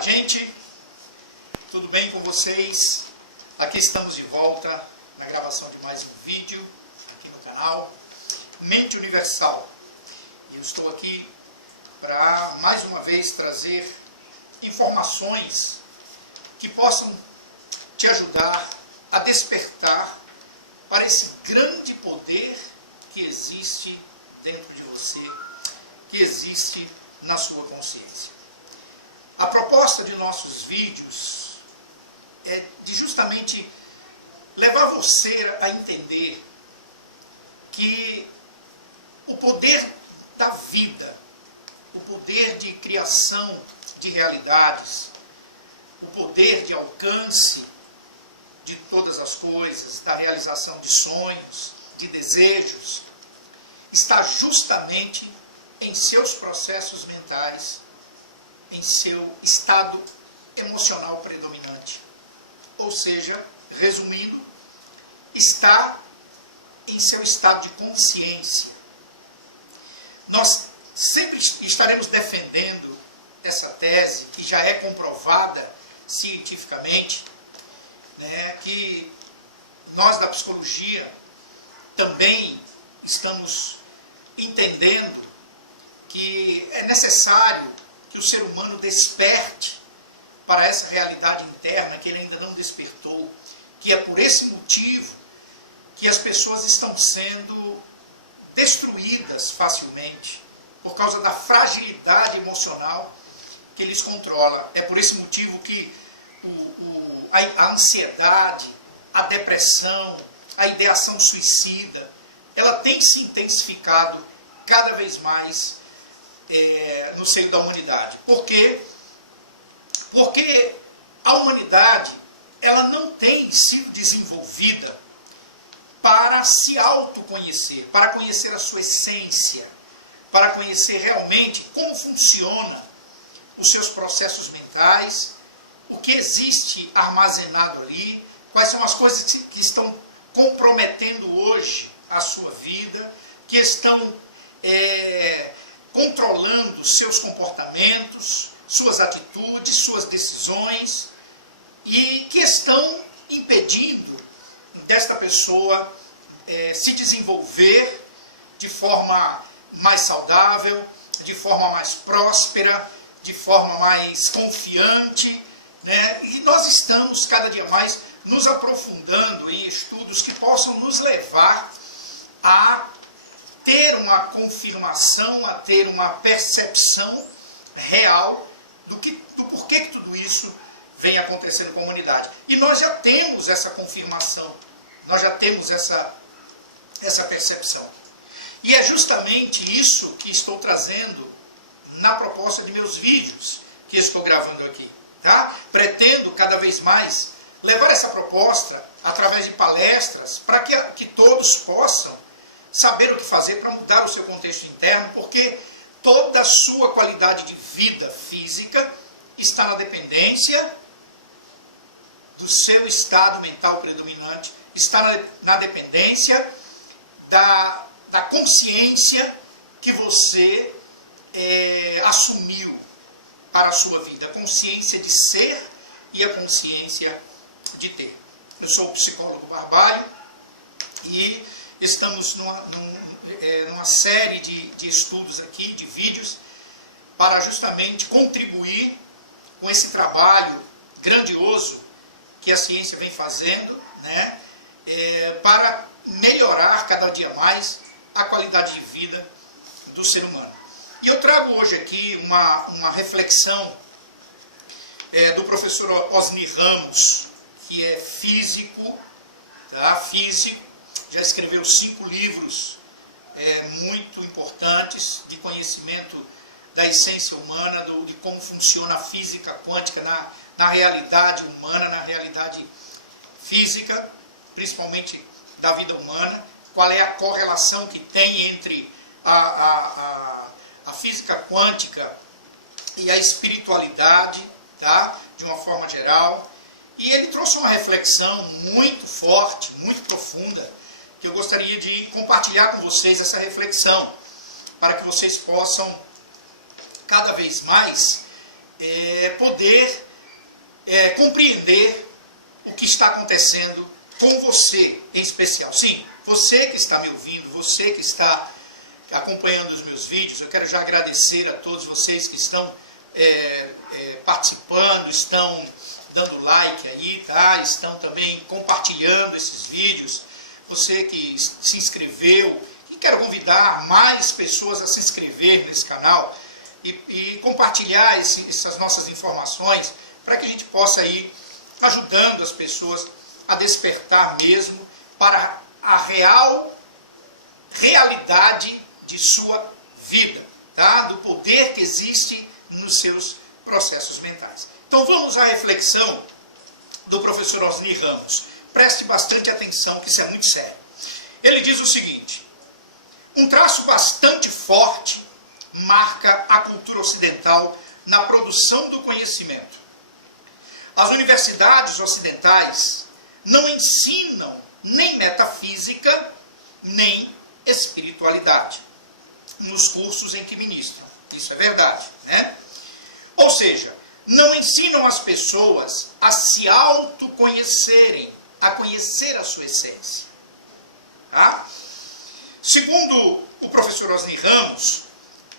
Olá, gente, tudo bem com vocês? Aqui estamos de volta na gravação de mais um vídeo aqui no canal Mente Universal. E eu estou aqui para mais uma vez trazer informações que possam te ajudar a despertar para esse grande poder que existe dentro de você, que existe na sua consciência. A proposta de nossos vídeos é de justamente levar você a entender que o poder da vida, o poder de criação de realidades, o poder de alcance de todas as coisas, da realização de sonhos, de desejos, está justamente em seus processos mentais, em seu estado emocional predominante. Ou seja, resumindo, está em seu estado de consciência. Nós sempre estaremos defendendo essa tese, que já é comprovada cientificamente, né, que nós da psicologia também estamos entendendo que é necessário que o ser humano desperte para essa realidade interna que ele ainda não despertou, que é por esse motivo que as pessoas estão sendo destruídas facilmente, por causa da fragilidade emocional que eles controlam. É por esse motivo que a ansiedade, a depressão, a ideação suicida, ela tem se intensificado cada vez mais no seio da humanidade. Por quê? Porque a humanidade ela não tem sido desenvolvida para se autoconhecer, para conhecer a sua essência, para conhecer realmente como funciona os seus processos mentais, o que existe armazenado ali, quais são as coisas que estão comprometendo hoje a sua vida, que estão controlando seus comportamentos, suas atitudes, suas decisões, e que estão impedindo desta pessoa se desenvolver de forma mais saudável, de forma mais próspera, de forma mais confiante, né? E nós estamos cada dia mais nos aprofundando em estudos que possam nos levar a ter uma confirmação, a ter uma percepção real do porquê que tudo isso vem acontecendo com a humanidade. E nós já temos essa confirmação, nós já temos essa percepção. E é justamente isso que estou trazendo na proposta de meus vídeos que estou gravando aqui. Tá? Pretendo cada vez mais levar essa proposta através de palestras para que todos possam saber o que fazer para mudar o seu contexto interno, porque toda a sua qualidade de vida física está na dependência do seu estado mental predominante, está na dependência da consciência que você assumiu para a sua vida, a consciência de ser e a consciência de ter. Eu sou o psicólogo Barbalho e estamos numa série de estudos aqui, de vídeos, para justamente contribuir com esse trabalho grandioso que a ciência vem fazendo, né, para melhorar cada dia mais a qualidade de vida do ser humano. E eu trago hoje aqui uma reflexão do professor Osni Ramos, que é físico, tá? Físico, já escreveu 5 livros muito importantes de conhecimento da essência humana, de como funciona a física quântica na realidade humana, na realidade física, principalmente da vida humana, qual é a correlação que tem entre a física quântica e a espiritualidade, tá? De uma forma geral. E ele trouxe uma reflexão muito forte, muito profunda, que eu gostaria de compartilhar com vocês essa reflexão, para que vocês possam cada vez mais poder compreender o que está acontecendo com você em especial. Sim, você que está me ouvindo, você que está acompanhando os meus vídeos, eu quero já agradecer a todos vocês que estão participando, estão dando like aí, tá? Estão também compartilhando esses vídeos. Você que se inscreveu, e quero convidar mais pessoas a se inscrever nesse canal e compartilhar essas nossas informações para que a gente possa ir ajudando as pessoas a despertar mesmo para a realidade de sua vida, tá? Do poder que existe nos seus processos mentais. Então vamos à reflexão do professor Osni Ramos. Preste bastante atenção, que isso é muito sério. Ele diz o seguinte: um traço bastante forte marca a cultura ocidental na produção do conhecimento. As universidades ocidentais não ensinam nem metafísica, nem espiritualidade nos cursos em que ministram. Isso é verdade, né? Ou seja, não ensinam as pessoas a se autoconhecerem, a conhecer a sua essência. Tá? Segundo o professor Osni Ramos,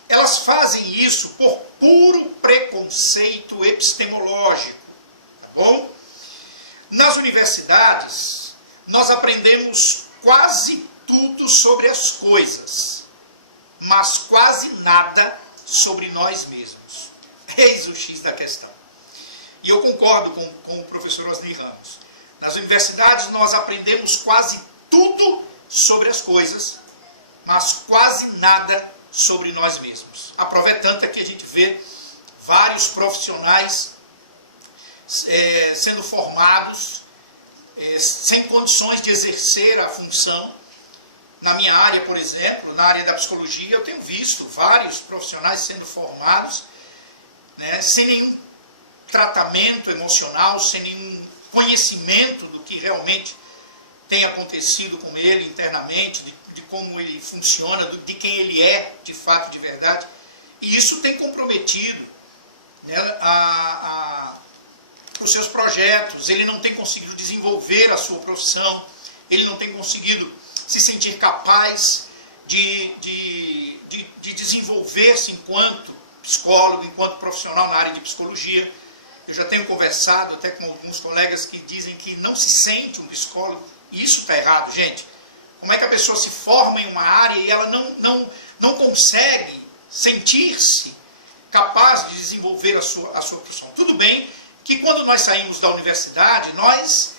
elas fazem isso por puro preconceito epistemológico. Tá bom? Nas universidades, nós aprendemos quase tudo sobre as coisas, mas quase nada sobre nós mesmos. Eis o X da questão. E eu concordo com o professor Osni Ramos. Nas universidades nós aprendemos quase tudo sobre as coisas, mas quase nada sobre nós mesmos. A prova é tanta que a gente vê vários profissionais sendo formados sem condições de exercer a função. Na minha área, por exemplo, na área da psicologia, eu tenho visto vários profissionais sendo formados, né, sem nenhum tratamento emocional, sem nenhum conhecimento do que realmente tem acontecido com ele internamente, de como ele funciona, de quem ele é de fato, de verdade. E isso tem comprometido, né, os seus projetos. Ele não tem conseguido desenvolver a sua profissão, ele não tem conseguido se sentir capaz de desenvolver-se enquanto psicólogo, enquanto profissional na área de psicologia. Eu já tenho conversado até com alguns colegas que dizem que não se sente um psicólogo, e isso está errado, gente. Como é que a pessoa se forma em uma área e ela não consegue sentir-se capaz de desenvolver a sua profissão? Tudo bem que quando nós saímos da universidade, nós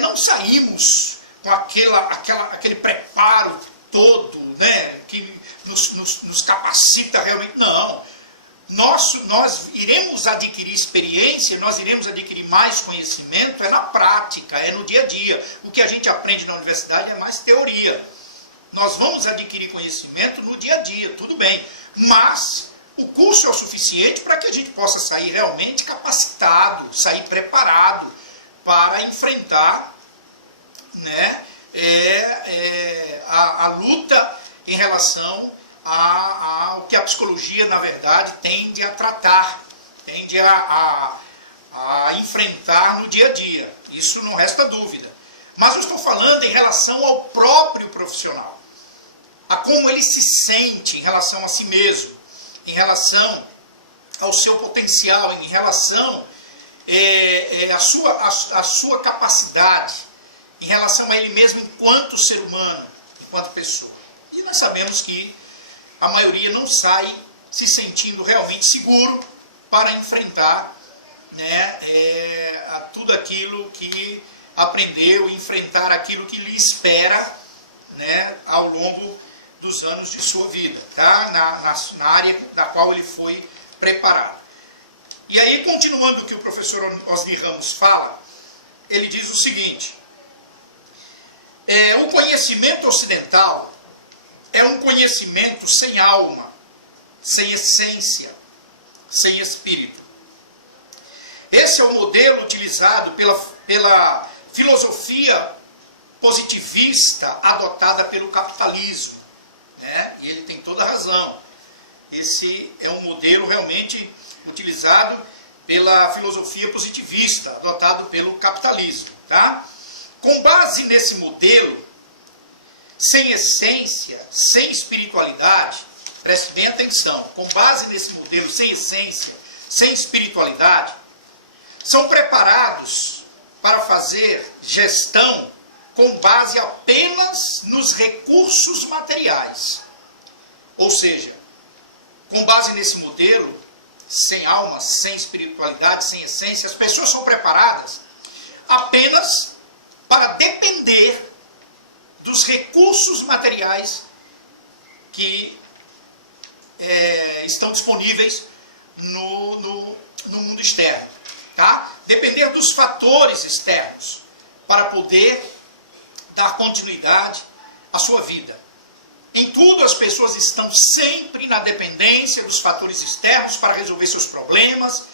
não saímos com aquele preparo todo, né, que nos capacita realmente. Não. Nós iremos adquirir experiência, nós iremos adquirir mais conhecimento, na prática, no dia a dia. O que a gente aprende na universidade é mais teoria. Nós vamos adquirir conhecimento no dia a dia, tudo bem. Mas o curso é o suficiente para que a gente possa sair realmente capacitado, sair preparado para enfrentar, né, a luta em relação ao que a psicologia, na verdade, tende a tratar, tende a enfrentar no dia a dia. Isso não resta dúvida. Mas eu estou falando em relação ao próprio profissional, a como ele se sente em relação a si mesmo, em relação ao seu potencial, em relação à sua capacidade, em relação a ele mesmo enquanto ser humano, enquanto pessoa. E nós sabemos que a maioria não sai se sentindo realmente seguro para enfrentar, né, tudo aquilo que aprendeu, enfrentar aquilo que lhe espera, né, ao longo dos anos de sua vida, tá? na área da qual ele foi preparado. E aí, continuando o que o professor Osni Ramos fala, ele diz o seguinte: o conhecimento ocidental é um conhecimento sem alma, sem essência, sem espírito. Esse é o modelo utilizado pela filosofia positivista adotada pelo capitalismo, né? E ele tem toda a razão. Esse é um modelo realmente utilizado pela filosofia positivista, adotado pelo capitalismo. Tá? Com base nesse modelo, sem essência, sem espiritualidade, preste bem atenção, com base nesse modelo, sem essência, sem espiritualidade, são preparados para fazer gestão com base apenas nos recursos materiais. Ou seja, com base nesse modelo, sem alma, sem espiritualidade, sem essência, as pessoas são preparadas apenas para depender dos recursos materiais que estão disponíveis no mundo externo. Tá? Depender dos fatores externos para poder dar continuidade à sua vida. Em tudo, as pessoas estão sempre na dependência dos fatores externos para resolver seus problemas,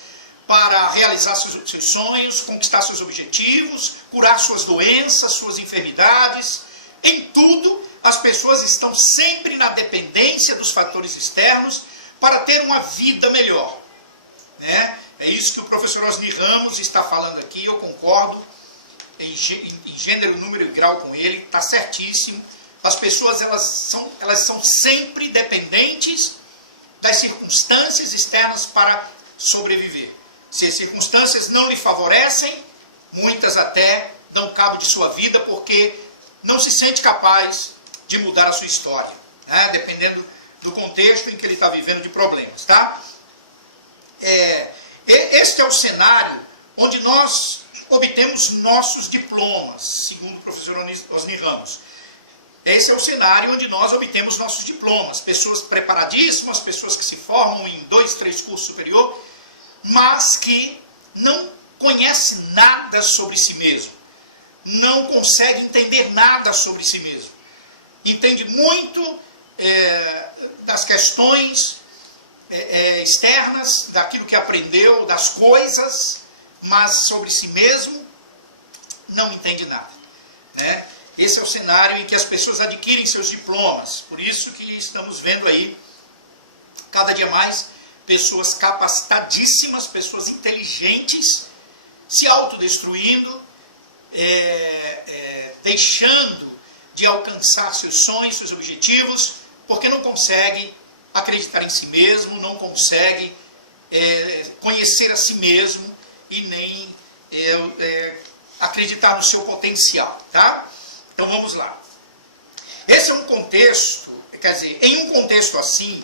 para realizar seus sonhos, conquistar seus objetivos, curar suas doenças, suas enfermidades. Em tudo, as pessoas estão sempre na dependência dos fatores externos para ter uma vida melhor. Né? É isso que o professor Osni Ramos está falando aqui, eu concordo em gênero, número e grau com ele, está certíssimo. As pessoas elas são sempre dependentes das circunstâncias externas para sobreviver. Se as circunstâncias não lhe favorecem, muitas até dão cabo de sua vida porque não se sente capaz de mudar a sua história, né? Dependendo do contexto em que ele está vivendo de problemas. Tá? Este é o cenário onde nós obtemos nossos diplomas, segundo o professor Osni Ramos. Esse é o cenário onde nós obtemos nossos diplomas. Pessoas preparadíssimas, pessoas que se formam em 2, 3 cursos superior, mas que não conhecem nada sobre si mesmo. Não conseguem entender nada sobre si mesmo. Entende muito das questões externas, daquilo que aprendeu, das coisas, mas sobre si mesmo não entende nada. Né? Esse é o cenário em que as pessoas adquirem seus diplomas. Por isso que estamos vendo aí, cada dia mais, pessoas capacitadíssimas, pessoas inteligentes, se autodestruindo, deixando de alcançar seus sonhos, seus objetivos, porque não consegue acreditar em si mesmo, não consegue conhecer a si mesmo e nem acreditar no seu potencial. Tá? Então vamos lá. Esse é um contexto, quer dizer, em um contexto assim,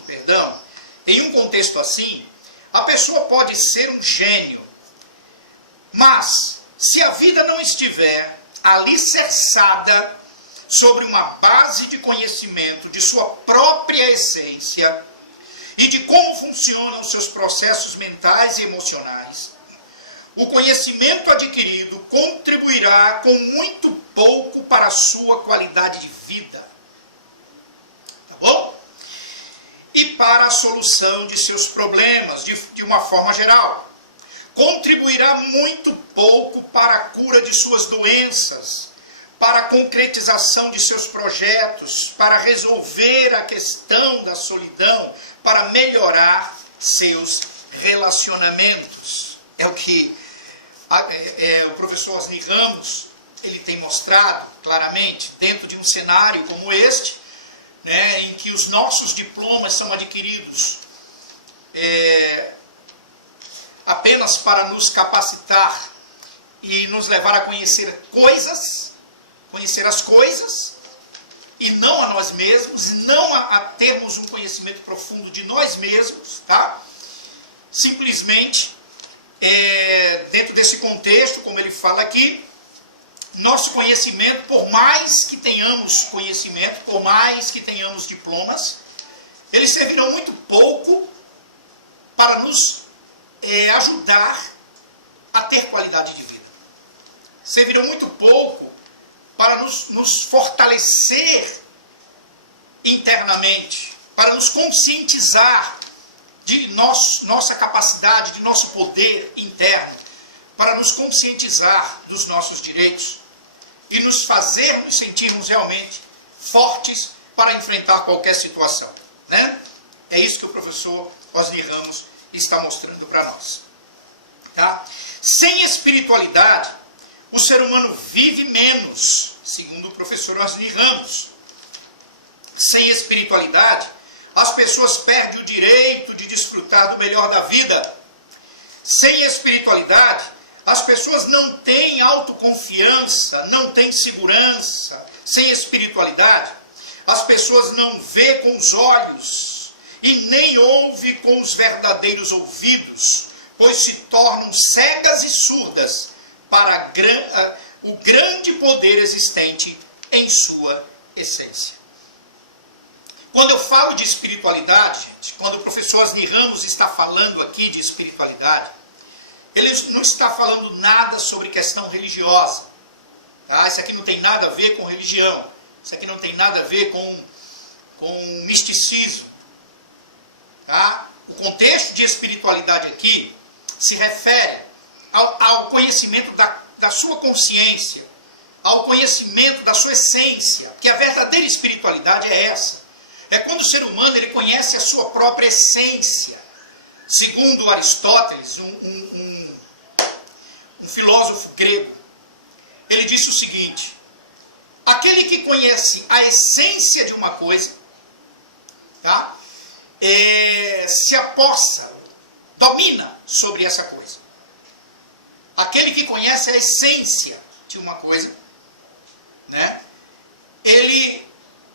a pessoa pode ser um gênio, mas se a vida não estiver alicerçada sobre uma base de conhecimento de sua própria essência e de como funcionam os seus processos mentais e emocionais, o conhecimento adquirido contribuirá com muito pouco para a sua qualidade de vida. Tá bom? E para a solução de seus problemas, de uma forma geral. Contribuirá muito pouco para a cura de suas doenças, para a concretização de seus projetos, para resolver a questão da solidão, para melhorar seus relacionamentos. É o que o professor Osni Ramos ele tem mostrado claramente dentro de um cenário como este, né, em que os nossos diplomas são adquiridos apenas para nos capacitar e nos levar a conhecer as coisas, e não a nós mesmos, não a termos um conhecimento profundo de nós mesmos, tá? Simplesmente, dentro desse contexto, como ele fala aqui, nosso conhecimento, por mais que tenhamos conhecimento, por mais que tenhamos diplomas, eles servirão muito pouco para nos ajudar a ter qualidade de vida. Servirão muito pouco para nos fortalecer internamente, para nos conscientizar de nossa capacidade, de nosso poder interno, para nos conscientizar dos nossos direitos e nos fazer nos sentirmos realmente fortes para enfrentar qualquer situação. Né? É isso que o professor Osni Ramos está mostrando para nós. Tá? Sem espiritualidade, o ser humano vive menos, segundo o professor Osni Ramos. Sem espiritualidade, as pessoas perdem o direito de desfrutar do melhor da vida. Sem espiritualidade, as pessoas não têm autoconfiança, não têm segurança. Sem espiritualidade, as pessoas não vê com os olhos e nem ouve com os verdadeiros ouvidos, pois se tornam cegas e surdas para o grande poder existente em sua essência. Quando eu falo de espiritualidade, gente, quando o professor Osni Ramos está falando aqui de espiritualidade, ele não está falando nada sobre questão religiosa. Tá? Isso aqui não tem nada a ver com religião. Isso aqui não tem nada a ver com misticismo. Tá? O contexto de espiritualidade aqui se refere ao conhecimento da sua consciência, ao conhecimento da sua essência, que a verdadeira espiritualidade é essa. É quando o ser humano ele conhece a sua própria essência. Segundo Aristóteles, um filósofo grego, ele disse o seguinte: aquele que conhece a essência de uma coisa, tá? Se apossa, domina sobre essa coisa. Aquele que conhece a essência de uma coisa, né? Ele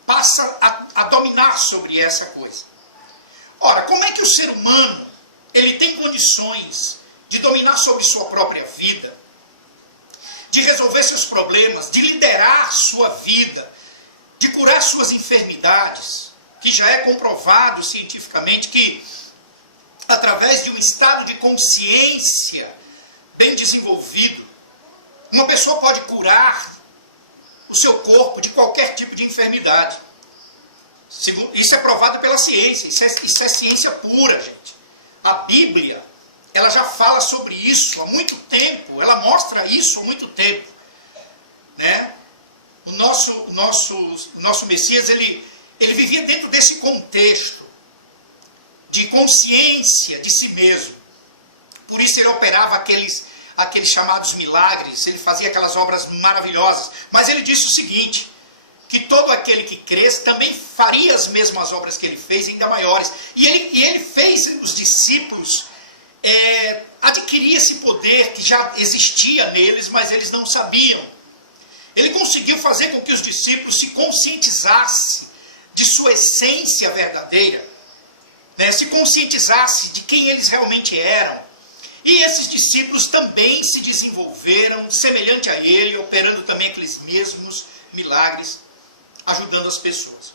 passa a dominar sobre essa coisa. Ora, como é que o ser humano ele tem condições de dominar sobre sua própria vida, de resolver seus problemas, de liderar sua vida, de curar suas enfermidades, que já é comprovado cientificamente que, através de um estado de consciência bem desenvolvido, uma pessoa pode curar o seu corpo de qualquer tipo de enfermidade. Isso é provado pela ciência, isso é ciência pura, gente. A Bíblia, ela já fala sobre isso há muito tempo, ela mostra isso há muito tempo. Né? O nosso Messias, ele vivia dentro desse contexto de consciência de si mesmo. Por isso ele operava aqueles chamados milagres, ele fazia aquelas obras maravilhosas. Mas ele disse o seguinte, que todo aquele que cresce também faria as mesmas obras que ele fez, ainda maiores. E ele fez os discípulos adquirir esse poder que já existia neles, mas eles não sabiam. Ele conseguiu fazer com que os discípulos se conscientizassem de sua essência verdadeira, né? Se conscientizassem de quem eles realmente eram. E esses discípulos também se desenvolveram semelhante a ele, operando também aqueles mesmos milagres, ajudando as pessoas.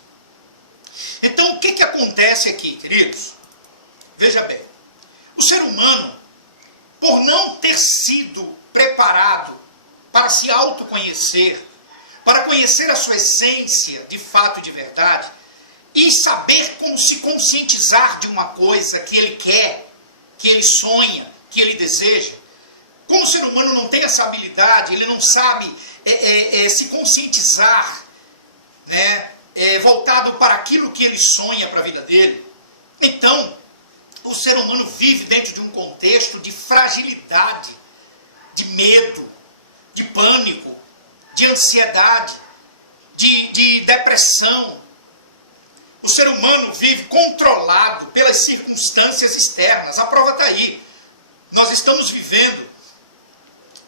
Então, o que acontece aqui, queridos? Veja bem, o ser humano, por não ter sido preparado para se autoconhecer, para conhecer a sua essência de fato e de verdade, e saber como se conscientizar de uma coisa que ele quer, que ele sonha, que ele deseja. Como o ser humano não tem essa habilidade, ele não sabe se conscientizar, né, voltado para aquilo que ele sonha para a vida dele. Então, o ser humano vive dentro de um contexto de fragilidade, de medo, de pânico, de ansiedade, de depressão. O ser humano vive controlado pelas circunstâncias externas. A prova está aí. Nós estamos vivendo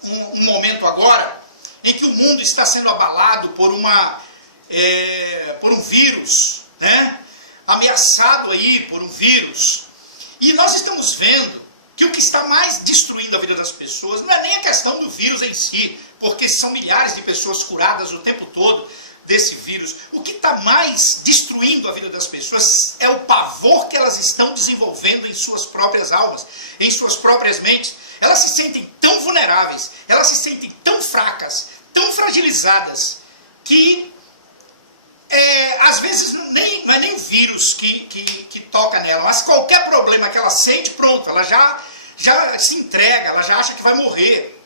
um momento agora em que o mundo está sendo abalado por um vírus, né? Ameaçado aí por um vírus. E nós estamos vendo que o que está mais destruindo a vida das pessoas não é nem a questão do vírus em si, porque são milhares de pessoas curadas o tempo todo desse vírus. O que está mais destruindo a vida das pessoas é o pavor que elas estão desenvolvendo em suas próprias almas, em suas próprias mentes. Elas se sentem tão vulneráveis, elas se sentem tão fracas, tão fragilizadas, que às vezes não é nem o vírus que toca nela, mas qualquer problema que ela sente, pronto, ela já se entrega, ela já acha que vai morrer.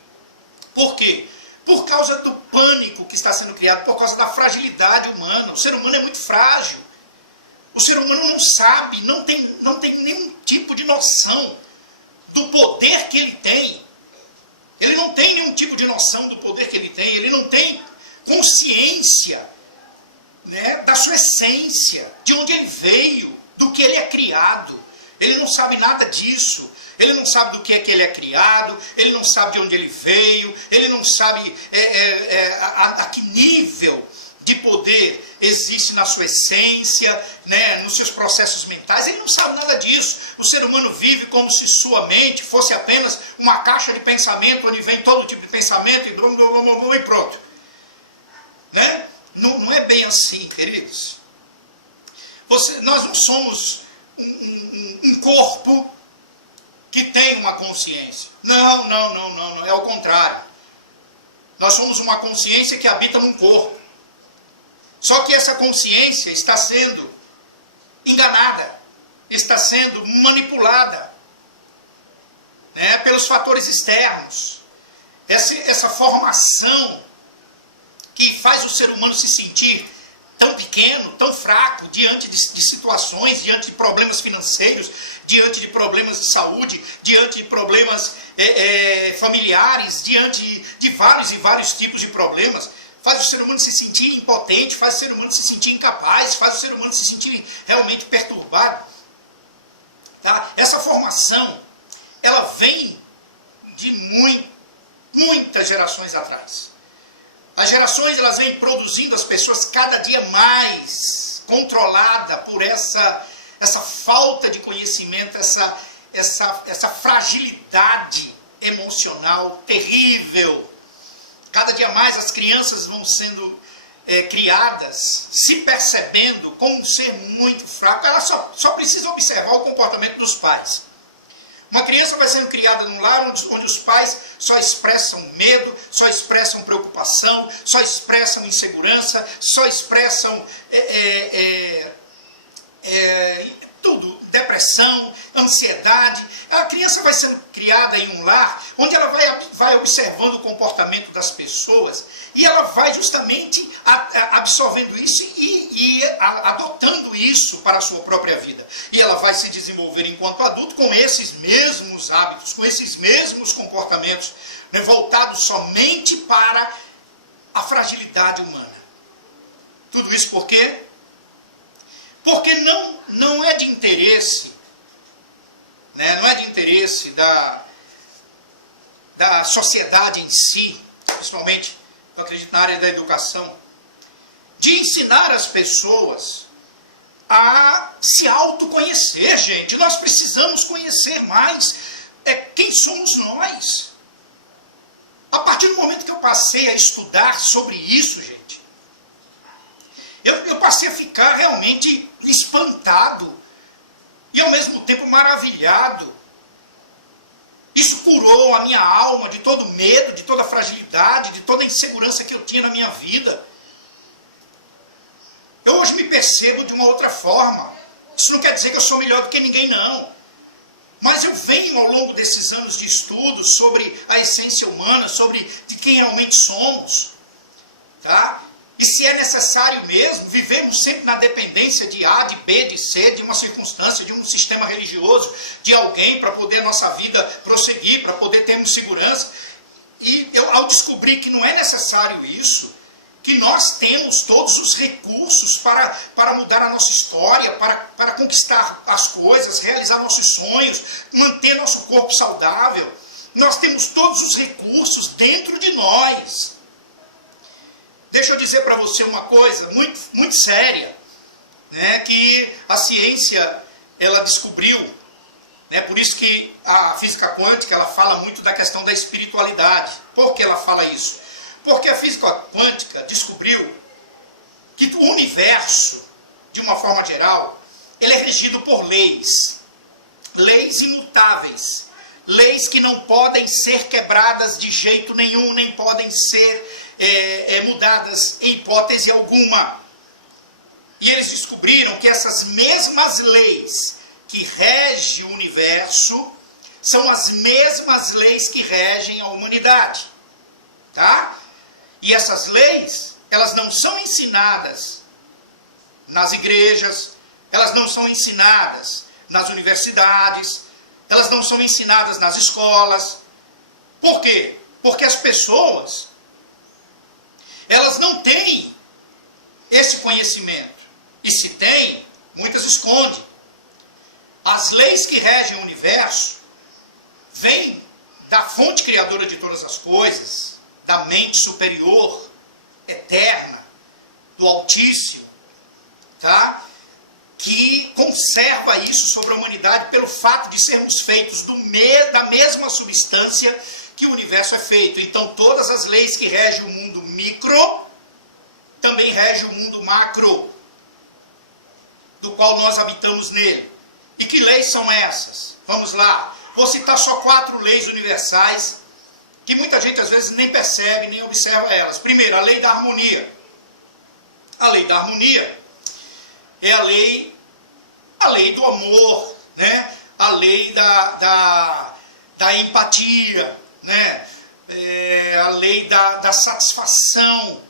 Por quê? Por causa do pânico que está sendo criado, por causa da fragilidade humana. O ser humano é muito frágil. O ser humano não sabe, não tem nenhum tipo de noção do poder que ele tem. Ele não tem nenhum tipo de noção do poder que ele tem, ele não tem consciência, né, da sua essência, de onde ele veio, do que ele é criado. Ele não sabe nada disso. Ele não sabe do que é que ele é criado, ele não sabe de onde ele veio, ele não sabe a que nível de poder existe na sua essência, né, nos seus processos mentais. Ele não sabe nada disso. O ser humano vive como se sua mente fosse apenas uma caixa de pensamento, onde vem todo tipo de pensamento e pronto. Né? Não é bem assim, queridos. Nós não somos um corpo que tem uma consciência. Não, é o contrário. Nós somos uma consciência que habita num corpo. Só que essa consciência está sendo enganada, está sendo manipulada, né, pelos fatores externos. Essa formação que faz o ser humano se sentir tão pequeno, tão fraco, diante de situações, diante de problemas financeiros, diante de problemas de saúde, diante de problemas familiares, diante de vários e vários tipos de problemas, faz o ser humano se sentir impotente, faz o ser humano se sentir incapaz, faz o ser humano se sentir realmente perturbado. Tá? Essa formação, ela vem de muitas gerações atrás. As gerações, elas vêm produzindo as pessoas cada dia mais controlada por essa falta de conhecimento, essa fragilidade emocional terrível. Cada dia mais as crianças vão sendo criadas, se percebendo como um ser muito fraco. Ela só precisa observar o comportamento dos pais. Uma criança vai sendo criada num lar onde os pais só expressam medo, só expressam preocupação, só expressam insegurança, só expressam tudo, depressão, ansiedade. A criança vai sendo criada em um lar onde ela vai observando o comportamento das pessoas e ela vai justamente absorvendo isso e adotando isso para a sua própria vida. E ela vai se desenvolver enquanto adulto com esses mesmos hábitos, com esses mesmos comportamentos, né, voltados somente para a fragilidade humana. Tudo isso por quê? Porque não é de interesse, né, não é de interesse da sociedade em si, principalmente, eu acredito na área da educação, de ensinar as pessoas a se autoconhecer, gente. Nós precisamos conhecer mais quem somos nós. A partir do momento que eu passei a estudar sobre isso, gente, eu passei a ficar realmente espantado e ao mesmo tempo maravilhado. Isso curou a minha alma de todo medo, de toda fragilidade, de toda insegurança que eu tinha na minha vida. Eu hoje me percebo de uma outra forma. Isso não quer dizer que eu sou melhor do que ninguém, não. Mas eu venho ao longo desses anos de estudo sobre a essência humana, sobre de quem realmente somos. Tá? E se é necessário mesmo, vivemos sempre na dependência de A, de B, de C, de uma circunstância, de um sistema religioso, de alguém para poder a nossa vida prosseguir, para poder termos segurança. E eu, ao descobrir que não é necessário isso, que nós temos todos os recursos para mudar a nossa história, para conquistar as coisas, realizar nossos sonhos, manter nosso corpo saudável, nós temos todos os recursos dentro de nós. Deixa eu dizer para você uma coisa muito, muito séria, né, que a ciência ela descobriu, né, por isso que a física quântica ela fala muito da questão da espiritualidade. Por que ela fala isso? Porque a física quântica descobriu que o universo, de uma forma geral, ele é regido por leis imutáveis, leis que não podem ser quebradas de jeito nenhum, nem podem ser mudadas em hipótese alguma. E eles descobriram que essas mesmas leis que regem o universo são as mesmas leis que regem a humanidade. Tá? E essas leis, elas não são ensinadas nas igrejas, elas não são ensinadas nas universidades, elas não são ensinadas nas escolas. Por quê? Porque as pessoas, elas não têm esse conhecimento. E se têm, muitas escondem. As leis que regem o universo vêm da fonte criadora de todas as coisas, da mente superior, eterna, do Altíssimo, tá? Que conserva isso sobre a humanidade pelo fato de sermos feitos da mesma substância que o universo é feito. Então todas as leis que regem o mundo micro, também regem o mundo macro, do qual nós habitamos nele. E que leis são essas? Vamos lá. Vou citar só 4 leis universais, que muita gente às vezes nem percebe, nem observa elas. Primeiro, a lei da harmonia. A lei da harmonia é a lei do amor, né? A lei da empatia, né? A lei da satisfação,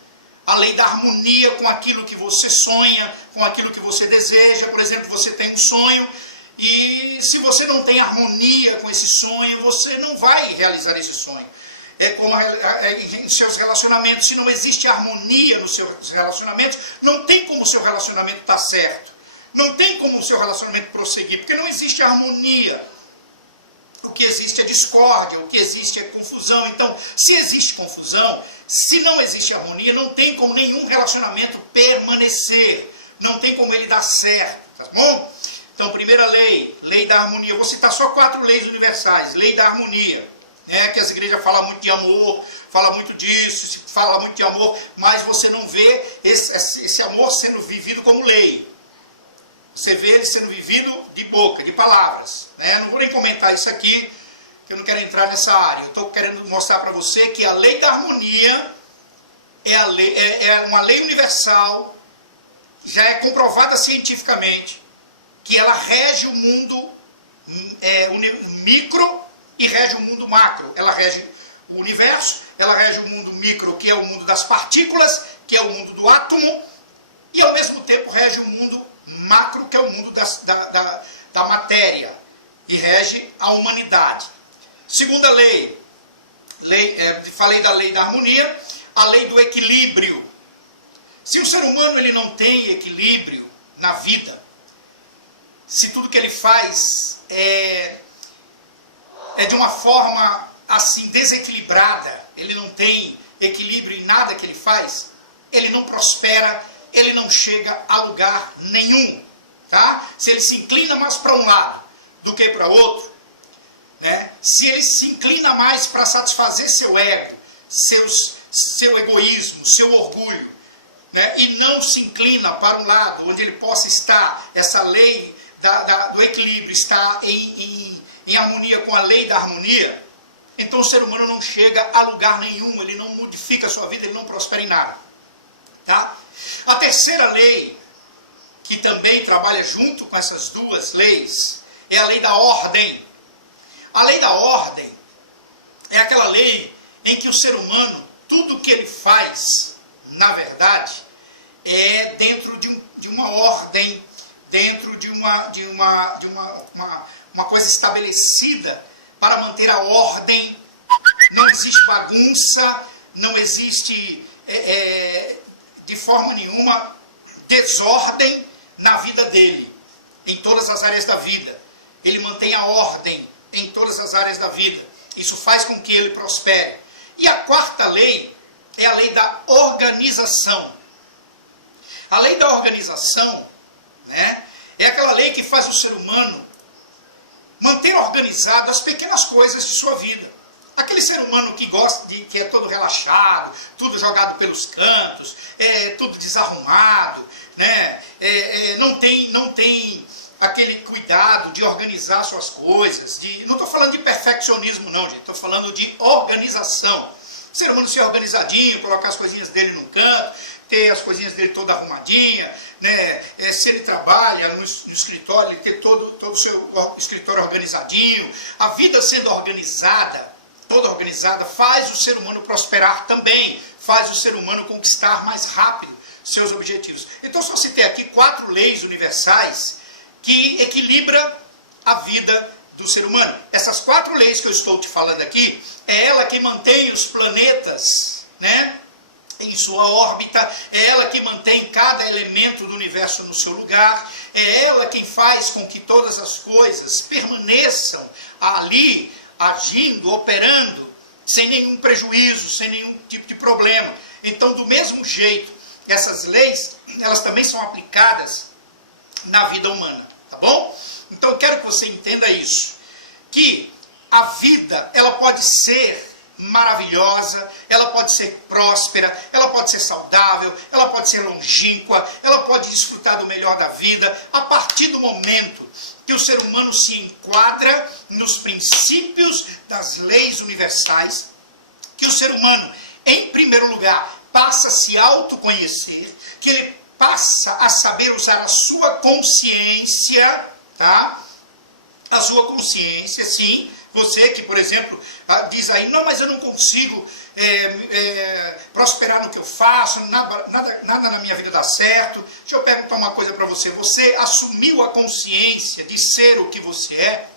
a lei da harmonia com aquilo que você sonha, com aquilo que você deseja. Por exemplo, você tem um sonho, e se você não tem harmonia com esse sonho, você não vai realizar esse sonho. É como em seus relacionamentos, se não existe harmonia nos seus relacionamentos, não tem como o seu relacionamento estar certo. Não tem como o seu relacionamento prosseguir, porque não existe harmonia. O que existe é discórdia, o que existe é confusão. Então, se existe confusão, se não existe harmonia, não tem como nenhum relacionamento permanecer. Não tem como ele dar certo, tá bom? Então, primeira lei, lei da harmonia. Eu vou citar só 4 leis universais. Lei da harmonia, né? Que as igrejas falam muito de amor, falam muito disso, fala muito de amor, mas você não vê esse amor sendo vivido como lei. Você vê ele sendo vivido de boca, de palavras, né? Não vou nem comentar isso aqui, que eu não quero entrar nessa área. Eu estou querendo mostrar para você que a lei da harmonia é uma lei universal, já é comprovada cientificamente, que ela rege o mundo micro e rege o mundo macro. Ela rege o universo, ela rege o mundo micro, que é o mundo das partículas, que é o mundo do átomo, e ao mesmo tempo rege o mundo macro, que é o mundo da matéria, e rege a humanidade. Segunda lei, falei da lei da harmonia, a lei do equilíbrio. Se o ser humano ele não tem equilíbrio na vida, se tudo que ele faz é de uma forma assim desequilibrada, ele não tem equilíbrio em nada que ele faz, ele não prospera, ele não chega a lugar nenhum, tá? Se ele se inclina mais para um lado do que para outro, né? Se ele se inclina mais para satisfazer seu ego, seu egoísmo, seu orgulho, né? E não se inclina para um lado onde ele possa estar, essa lei do equilíbrio está em harmonia com a lei da harmonia, então o ser humano não chega a lugar nenhum, ele não modifica a sua vida, ele não prospera em nada, tá? A terceira lei, que também trabalha junto com essas 2 leis, é a lei da ordem. A lei da ordem é aquela lei em que o ser humano, tudo que ele faz, na verdade, é dentro de uma ordem, dentro de uma coisa estabelecida para manter a ordem. Não existe bagunça, não existe de forma nenhuma desordem na vida dele, em todas as áreas da vida. Ele mantém a ordem em todas as áreas da vida. Isso faz com que ele prospere. E a 4ª lei é a lei da organização. A lei da organização, né, é aquela lei que faz o ser humano manter organizado as pequenas coisas de sua vida. Aquele ser humano que gosta que é todo relaxado, tudo jogado pelos cantos, tudo desarrumado, né? Não tem aquele cuidado de organizar suas coisas. Não estou falando de perfeccionismo não, gente. Estou falando de organização. O ser humano ser organizadinho, colocar as coisinhas dele num canto, ter as coisinhas dele toda arrumadinha, né? Se ele trabalha no escritório, ele ter todo o seu escritório organizadinho. A vida sendo organizada, toda organizada, faz o ser humano prosperar também, faz o ser humano conquistar mais rápido seus objetivos. Então, só citei aqui 4 leis universais que equilibram a vida do ser humano. Essas 4 leis que eu estou te falando aqui, é ela que mantém os planetas, né, em sua órbita, é ela que mantém cada elemento do universo no seu lugar, é ela quem faz com que todas as coisas permaneçam ali, agindo, operando, sem nenhum prejuízo, sem nenhum tipo de problema. Então, do mesmo jeito, essas leis, elas também são aplicadas na vida humana, tá bom? Então, eu quero que você entenda isso, que a vida, ela pode ser maravilhosa, ela pode ser próspera, ela pode ser saudável, ela pode ser longínqua, ela pode desfrutar do melhor da vida, a partir do momento que o ser humano se enquadra nos princípios das leis universais, que o ser humano, em primeiro lugar, passa a se autoconhecer, que ele passa a saber usar a sua consciência, tá? A sua consciência, sim. Você que, por exemplo, diz aí, não, mas eu não consigo prosperar no que eu faço, nada na minha vida dá certo. Deixa eu perguntar uma coisa para você. Você assumiu a consciência de ser o que você é?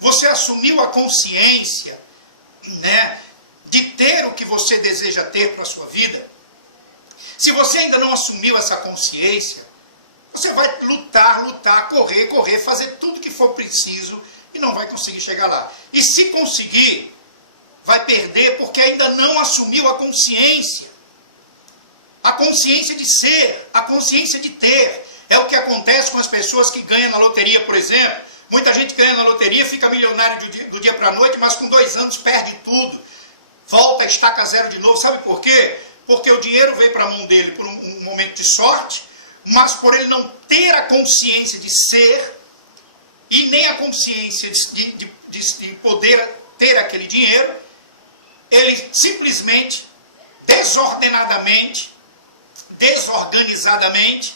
Você assumiu a consciência, né, de ter o que você deseja ter para a sua vida? Se você ainda não assumiu essa consciência, você vai lutar, correr, fazer tudo que for preciso e não vai conseguir chegar lá. E se conseguir, vai perder porque ainda não assumiu a consciência. A consciência de ser, a consciência de ter. É o que acontece com as pessoas que ganham na loteria, por exemplo. Muita gente ganha na loteria, fica milionário do dia para a noite, mas com 2 anos perde tudo. Volta, estaca zero de novo. Sabe por quê? Porque o dinheiro veio para a mão dele por um momento de sorte, mas por ele não ter a consciência de ser, e nem a consciência de poder ter aquele dinheiro, ele simplesmente, desordenadamente, desorganizadamente,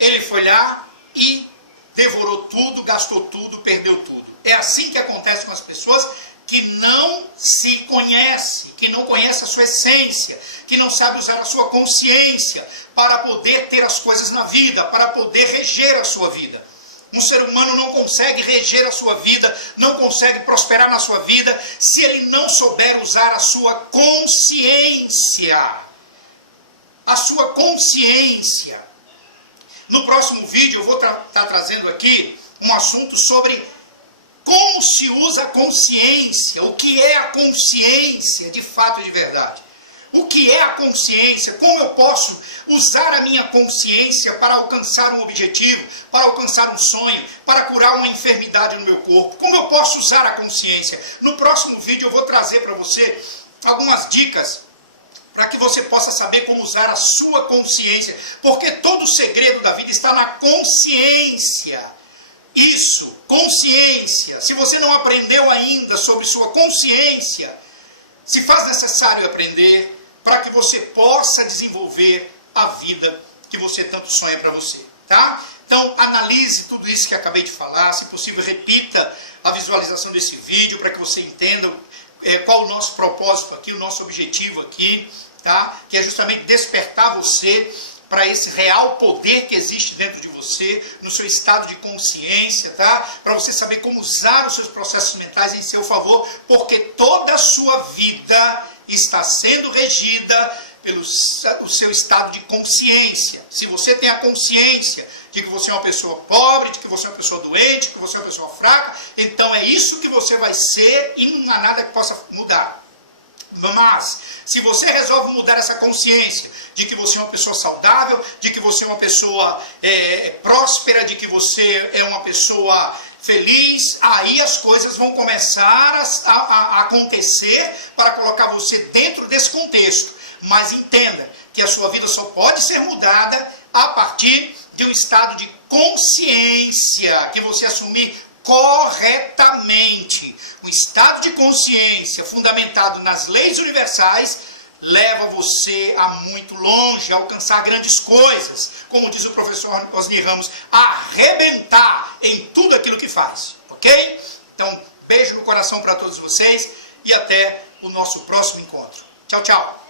ele foi lá e devorou tudo, gastou tudo, perdeu tudo. É assim que acontece com as pessoas que não se conhece, que não conhece a sua essência, que não sabe usar a sua consciência para poder ter as coisas na vida, para poder reger a sua vida. Um ser humano não consegue reger a sua vida, não consegue prosperar na sua vida, se ele não souber usar a sua consciência. A sua consciência. No próximo vídeo eu vou estar trazendo aqui um assunto sobre como se usa a consciência, o que é a consciência de fato e de verdade. O que é a consciência? Como eu posso usar a minha consciência para alcançar um objetivo, para alcançar um sonho, para curar uma enfermidade no meu corpo? Como eu posso usar a consciência? No próximo vídeo eu vou trazer para você algumas dicas para que você possa saber como usar a sua consciência, porque todo o segredo da vida está na consciência. Isso, consciência. Se você não aprendeu ainda sobre sua consciência, se faz necessário aprender para que você possa desenvolver a vida que você tanto sonha para você, tá? Então, analise tudo isso que acabei de falar, se possível, repita a visualização desse vídeo para que você entenda qual o nosso propósito aqui, o nosso objetivo aqui, tá? Que é justamente despertar você para esse real poder que existe dentro de você, no seu estado de consciência, tá? Para você saber como usar os seus processos mentais em seu favor, porque toda a sua vida está sendo regida pelo seu estado de consciência. Se você tem a consciência de que você é uma pessoa pobre, de que você é uma pessoa doente, de que você é uma pessoa fraca, então é isso que você vai ser e não há nada que possa mudar. Mas, se você resolve mudar essa consciência de que você é uma pessoa saudável, de que você é uma pessoa próspera, de que você é uma pessoa feliz, aí as coisas vão começar a acontecer para colocar você dentro desse contexto. Mas entenda que a sua vida só pode ser mudada a partir de um estado de consciência que você assumir corretamente. O estado de consciência fundamentado nas leis universais leva você a muito longe, a alcançar grandes coisas, como diz o professor Osni Ramos, arrebentar em tudo aquilo que faz, ok? Então, beijo no coração para todos vocês e até o nosso próximo encontro. Tchau, tchau!